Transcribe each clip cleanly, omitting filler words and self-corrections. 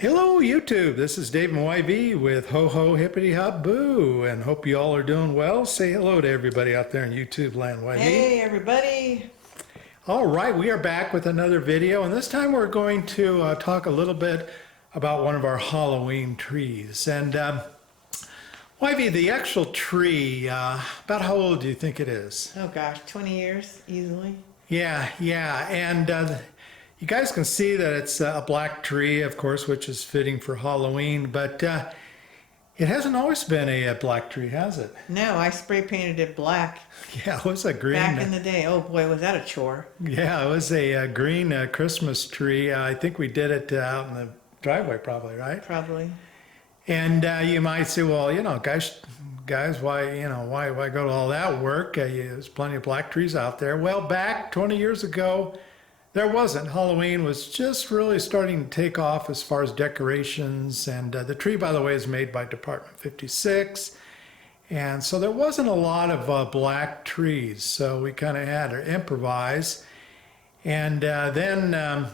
Hello YouTube, this is Dave and YV with Ho Ho Hippity Hop Boo, and hope you all are doing well. Say hello to everybody out there in YouTube land, YV. Hey everybody! All right, we are back with another video, and this time we're going to talk a little bit about one of our Halloween trees. And YV, the actual tree, about how old do you think it is? Oh gosh, 20 years easily. Yeah, and you guys can see that it's a black tree, of course, which is fitting for Halloween, but it hasn't always been a black tree, has it? No, I spray painted it black Yeah, it was a green. back in the day. Oh boy, was that a chore. Yeah, it was a green Christmas tree. I think we did it out in the driveway probably, right? Probably. And you might say, well, guys, why go to all that work? There's plenty of black trees out there. Well, back 20 years ago, there wasn't. Halloween was just really starting to take off as far as decorations. And the tree, by the way, is made by Department 56. And so there wasn't a lot of black trees. So we kind of had to improvise. And then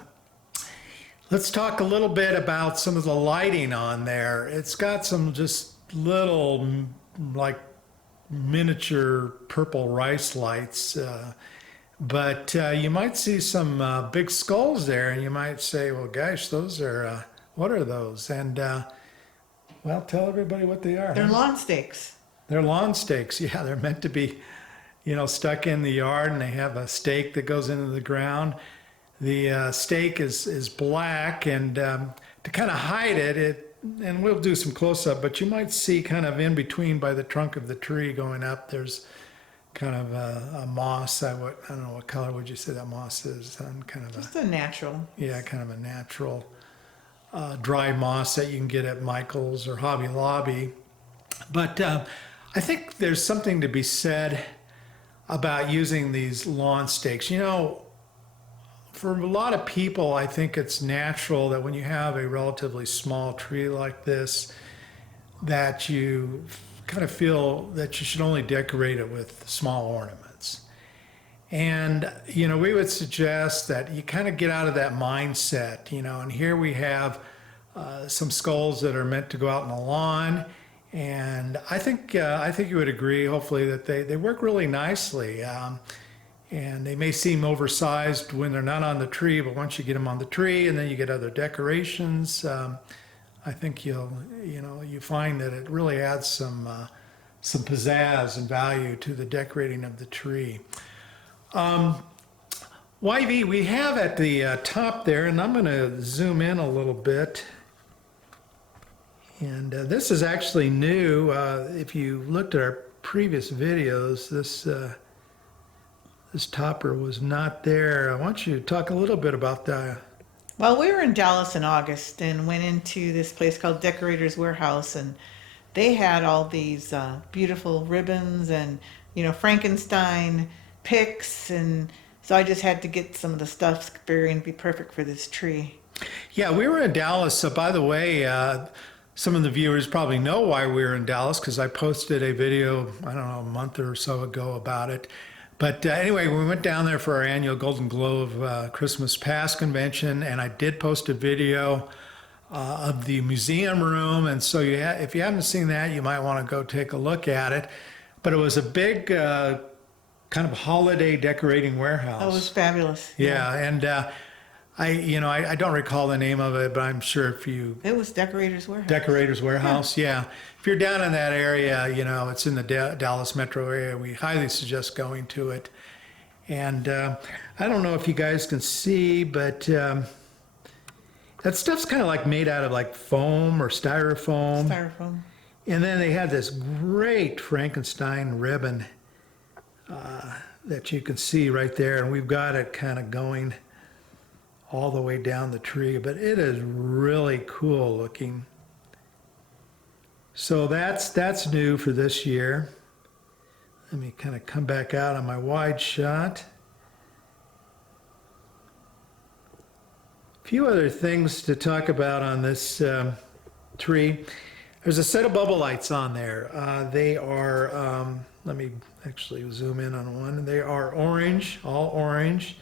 let's talk a little bit about some of the lighting on there. It's got some just little like miniature purple rice lights. But you might see some big skulls there, and you might say, well, gosh, those are, what are those? And, well, tell everybody what they are. They're lawn stakes. They're lawn stakes. Yeah, they're meant to be, stuck in the yard, and they have a stake that goes into the ground. The stake is black, and to kind of hide it, and we'll do some close-up, but you might see kind of in between by the trunk of the tree going up, there's kind of a moss. I don't know what color would you say that moss is? Kind of Just a natural. Yeah, kind of a natural dry moss that you can get at Michael's or Hobby Lobby. But I think there's something to be said about using these lawn stakes. For a lot of people, I think it's natural that when you have a relatively small tree like this, that you kind of feel that you should only decorate it with small ornaments. And, we would suggest that you kind of get out of that mindset, and here we have some skulls that are meant to go out on the lawn. And I think you would agree, hopefully, that they work really nicely. And they may seem oversized when they're not on the tree, but once you get them on the tree and then you get other decorations, I think you find that it really adds some pizzazz and value to the decorating of the tree. YV, we have at the top there, and I'm going to zoom in a little bit. And this is actually new. If you looked at our previous videos, this topper was not there. I want you to talk a little bit about that. Well, we were in Dallas in August and went into this place called Decorator's Warehouse, and they had all these beautiful ribbons and, Frankenstein picks, and so I just had to get some of the stuff to be perfect for this tree. Yeah, we were in Dallas. So by the way, some of the viewers probably know why we were in Dallas because I posted a video, I don't know, a month or so ago about it. But anyway, we went down there for our annual Golden Globe Christmas Pass convention, and I did post a video of the museum room. And so if you haven't seen that, you might want to go take a look at it. But it was a big kind of holiday decorating warehouse. Oh, it was fabulous. Yeah, and I don't recall the name of it, but I'm sure if you... It was Decorator's Warehouse. Decorator's Warehouse, yeah. If you're down in that area, it's in the Dallas metro area, we highly suggest going to it. And I don't know if you guys can see, but that stuff's kind of like made out of like foam or styrofoam. Styrofoam. And then they had this great Frankenstein ribbon that you can see right there, and we've got it kind of going all the way down the tree, but it is really cool looking. So that's new for this year. Let me kind of come back out on my wide shot. A few other things to talk about on this tree. There's a set of bubble lights on there. They are, let me actually zoom in on one. They are orange, all orange.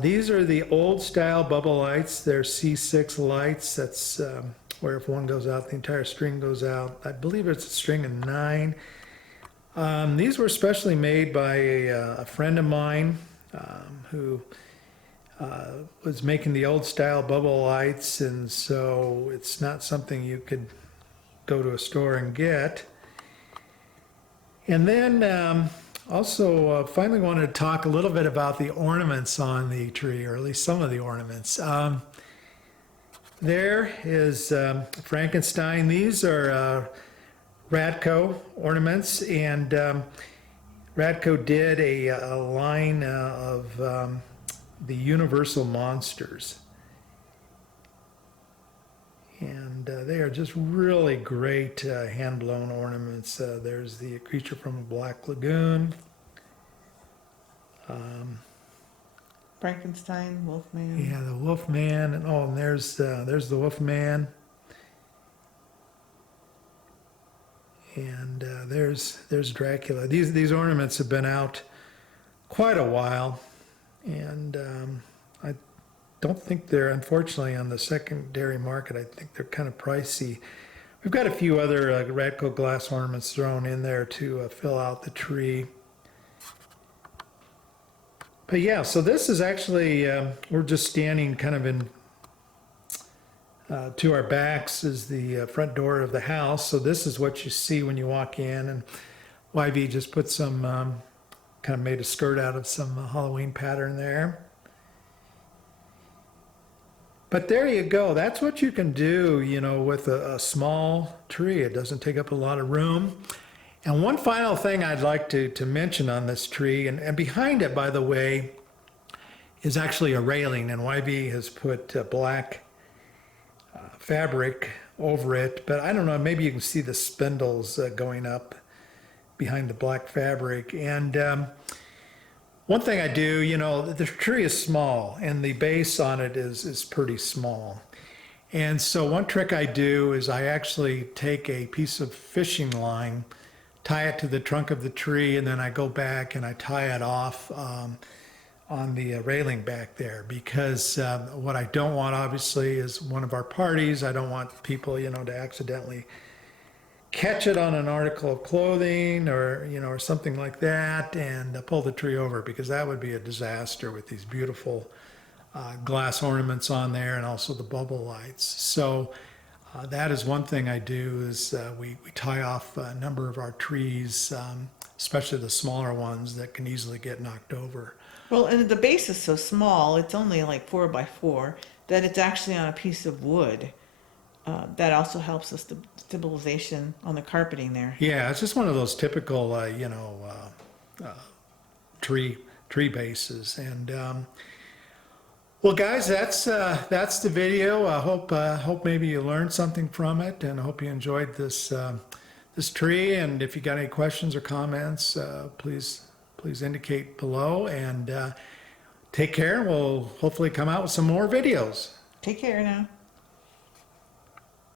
These are the old style bubble lights. They're C6 lights. That's where if one goes out, the entire string goes out. I believe it's a string of 9. These were specially made by a friend of mine who was making the old style bubble lights, and so it's not something you could go to a store and get. And then also finally wanted to talk a little bit about the ornaments on the tree, or at least some of the ornaments. There is Frankenstein. These are Radco ornaments, and Radco did a line of the Universal Monsters. And they are just really great hand-blown ornaments. There's the creature from the Black Lagoon. Frankenstein, Wolfman. Yeah, the Wolfman, and there's the Wolfman, and there's Dracula. These ornaments have been out quite a while, and I don't think they're, unfortunately, on the secondary market. I think they're kind of pricey. We've got a few other Radco glass ornaments thrown in there to fill out the tree. But yeah, so this is actually, we're just standing kind of in, to our backs is the front door of the house. So this is what you see when you walk in. And YV just put some, kind of made a skirt out of some Halloween pattern there. But there you go. That's what you can do, you know, with a small tree. It doesn't take up a lot of room. And one final thing I'd like to mention on this tree, and behind it, by the way, is actually a railing. And YV has put black fabric over it. But I don't know, maybe you can see the spindles going up behind the black fabric. And one thing I do, you know, the tree is small and the base on it is pretty small. And so one trick I do is I actually take a piece of fishing line, tie it to the trunk of the tree, and then I go back and I tie it off on the railing back there, because what I don't want, obviously, is one of our parties. I don't want people, you know, to accidentally catch it on an article of clothing or, you know, or something like that and pull the tree over, because that would be a disaster with these beautiful glass ornaments on there and also the bubble lights. So that is one thing I do, is we tie off a number of our trees, especially the smaller ones that can easily get knocked over. Well, and the base is so small, it's only like 4 by 4, that it's actually on a piece of wood. That also helps the stabilization on the carpeting there. Yeah, it's just one of those typical, you know, tree bases. And well, guys, that's the video. I hope maybe you learned something from it, and I hope you enjoyed this this tree. And if you got any questions or comments, please indicate below. And take care. We'll hopefully come out with some more videos. Take care now.